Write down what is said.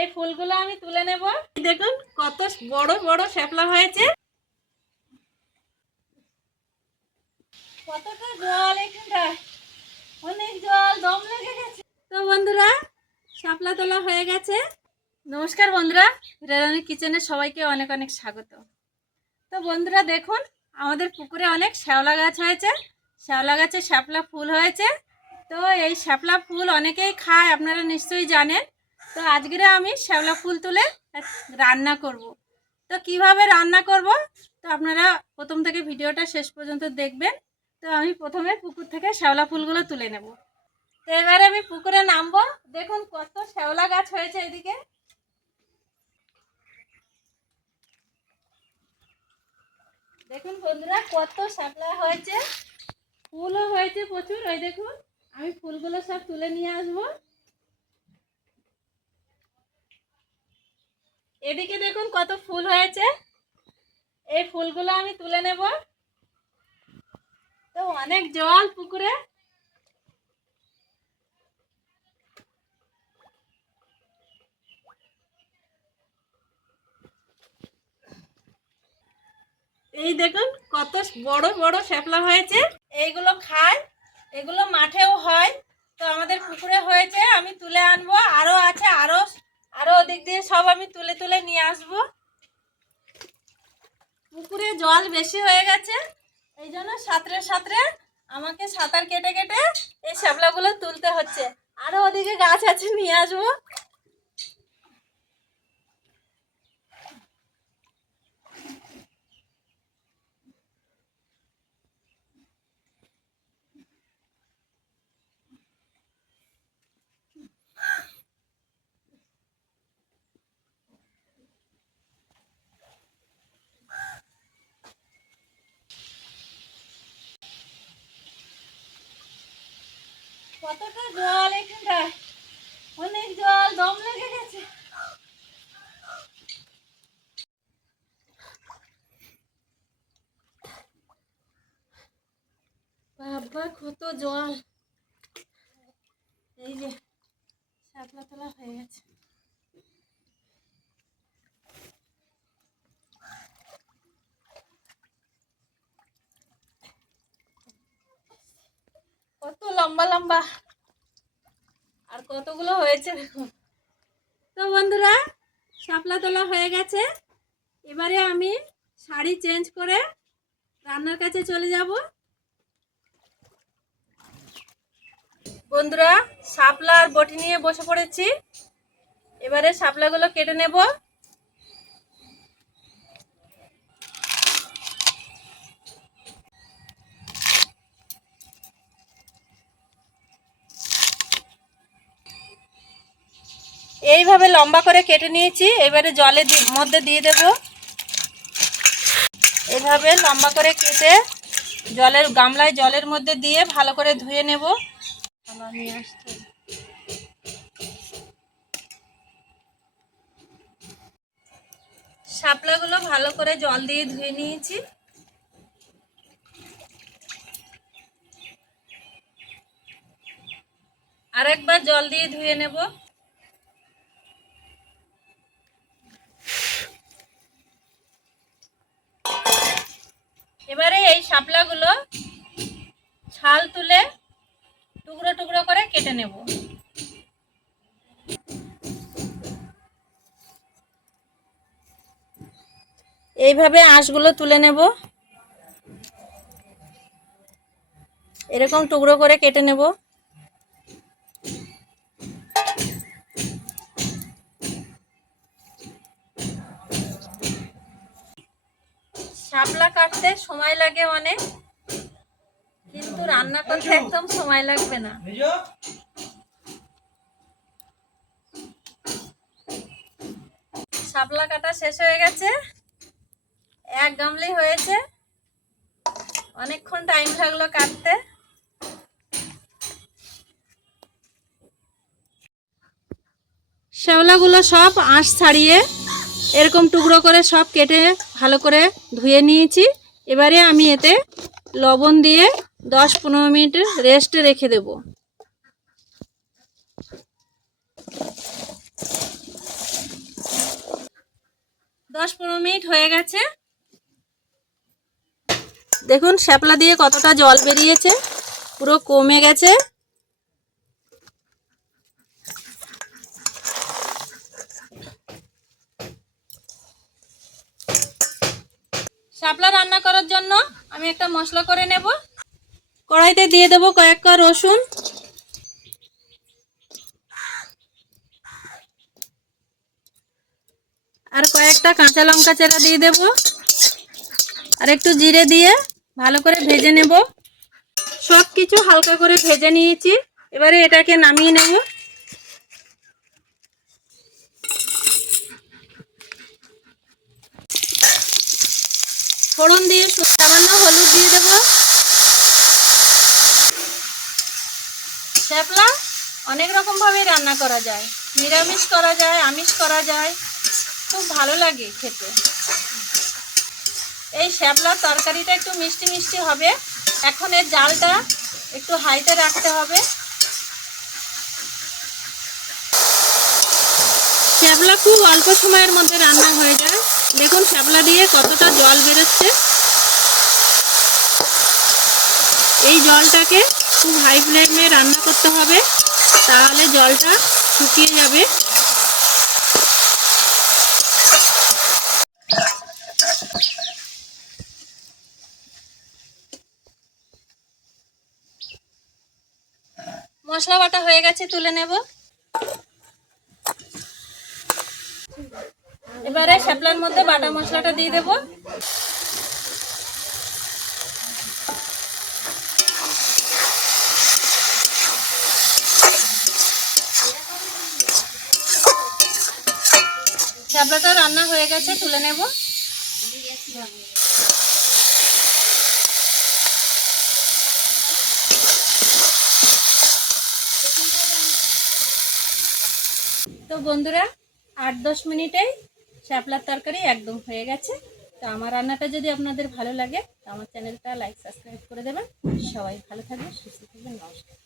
এই ফুলগুলো আমি তুলে নেব। দেখুন কত বড় বড় শ্যাপলা হয়েছে, কতটা জল এখানটা, অনেক জল, দম লেগে গেছে। তো বন্ধুরা, শ্যাপলা তোলা হয়ে গেছে। নমস্কার বন্ধুরা, রানী কিচেনে সবাইকে অনেক অনেক স্বাগত। তো বন্ধুরা দেখুন, আমাদের পুকুরে অনেক শ্যাওলা গাছ হয়েছে, শ্যাওলা গাছে শ্যাপলা ফুল হয়েছে। তো এই শ্যাপলা ফুল অনেকেই খায়, আপনারা নিশ্চয়ই জানেন। তো আজকে আমি শ্যাওলা ফুল তুলে রান্না করব। তো কিভাবে রান্না করব, তো আপনারা প্রথম থেকে ভিডিওটা শেষ পর্যন্ত দেখবেন। তো আমি প্রথমে পুকুর থেকে শ্যাওলা ফুলগুলো তুলে নেব। তো এবারে আমি পুকুরে নামবো। দেখুন কত শ্যাওলা গাছ হয়েছে এদিকে। দেখুন বন্ধুরা কত শ্যাপলা হয়েছে, ফুলও হয়েছে প্রচুর। ওই দেখুন, আমি ফুলগুলো সব তুলে নিয়ে আসবো। এদিকে দেখুন কত ফুল হয়েছে, এই ফুলগুলো আমি তুলে নেব। তো অনেক জল পুকুরে। এই দেখুন কত বড় বড় শ্যাপলা হয়েছে, এইগুলো খায়, এগুলো মাঠেও হয়। তো আমাদের পুকুরে হয়েছে, আমি তুলে আনবো। আরো আছে, আরো আরো ওদিক দিয়ে সব আমি তুলে তুলে নিয়ে আসবো। পুকুরে জল বেশি হয়ে গেছে, এই জন্য সাঁতরে সাঁতরে আমাকে সাঁতার কেটে কেটে এই শ্যাপলাগুলো তুলতে হচ্ছে। আরো ওদিকে গাছ আছে, নিয়ে আসবো। কতটা জল এখানটা, অনেক জল, দম লেগে গেছে। বাবা কত জল। এই যে শ্যাপলা তোলা হয়ে গেছে। কত লম্বা লম্বা, আর কতগুলো হয়েছে দেখুন। তো বন্ধুরা, শ্যাপলা তোলা হয়ে গেছে। এবারে আমি শাড়ি চেঞ্জ করে রান্নার কাছে চলে যাব। বন্ধুরা, শাপলা আর বটি নিয়ে বসে পড়েছি। এবারে শাপলাগুলো কেটে নেব। এইভাবে লম্বা করে কেটে নিয়েছি। এবারে জলের মধ্যে দিয়ে দেব। এইভাবে লম্বা করে কেটে জলের গামলায় জলের মধ্যে দিয়ে ভালো করে ধুয়ে নেব। শাপলাগুলো ভালো করে জল দিয়ে ধুয়ে নিয়েছি। আরেকবার জল দিয়ে ধুয়ে নেব। এবারে এই শাপলাগুলো ছাল তুলে টুকরো টুকরো করে কেটে নেব। এইভাবে আঁশগুলো তুলে নেব, এরকম টুকরো করে কেটে নেব। শাপলা কাটতে সময় লাগে অনেক, কিন্তু রান্না করতে একদম সময় লাগবে না। শাপলা কাটা শেষ হয়ে গেছে, এক গামলি হয়েছে, অনেকক্ষণ টাইম লাগলো কাটতে। শ্যাওলাগুলো সব আঁশ ছাড়িয়ে এরকম টুকরো করে সব কেটে ভালো করে ধুয়ে নিয়েছি। এবারে আমি এতে লবণ দিয়ে 10-15 মিনিট রেস্টে রেখে দেব। 10-15 মিনিট হয়ে গেছে। দেখুন শ্যাপলা দিয়ে কতটা জল বেরিয়েছে, পুরো কমে গেছে। শাপলা রান্না করার জন্য আমি একটা মশলা করে নেব। কড়াইতে দিয়ে দেব কয়েক কোয়া রসুন, আর কয়েকটা কাঁচা লঙ্কা চেরা দিয়ে দেব, আর একটু জিরে দিয়ে ভালো করে ভেজে নেব। সব কিছু হালকা করে ভেজে নিয়েছি, এবারে এটাকে নামিয়ে নেব। ফোড়ন দিয়ে সামান্য হলুদ দিয়ে দেব। শ্যাপলা অনেক রকম ভাবে রান্না করা যায়, নিরামিষ করা যায়, আমিষ করা যায়, খুব ভালো লাগে খেতে। এই শ্যাপলার তরকারিটা একটু মিষ্টি মিষ্টি হবে। এখন এর জালটা একটু হাইতে রাখতে হবে। শ্যাপলা খুব অল্প সময়ের মধ্যে রান্না হয়ে যায়। দেখুন শ্যাপলা দিয়ে কতটা জল বেরোচ্ছে। এই জলটাকে খুব হাই ফ্লেমে রান্না করতে হবে, তাহলে জলটা শুকিয়ে যাবে। মশলা বাটা হয়ে গেছে, তুলে নেব। এবারে শ্যাপলার মধ্যে বাটা মশলাটা দিয়ে দেব। শ্যাপলাটা রান্না হয়ে গেছে, তুলে নেব। তো বন্ধুরা, 8-10 মিনিটেই শ্যাপলার তরকারি একদম হয়ে গেছে। তো আমার রান্নাটা যদি আপনাদের ভালো লাগে তো আমার চ্যানেলটা লাইক সাবস্ক্রাইব করে দেবেন। সবাই ভালো থাকবেন, সুস্থ থাকবেন, নমস্কার।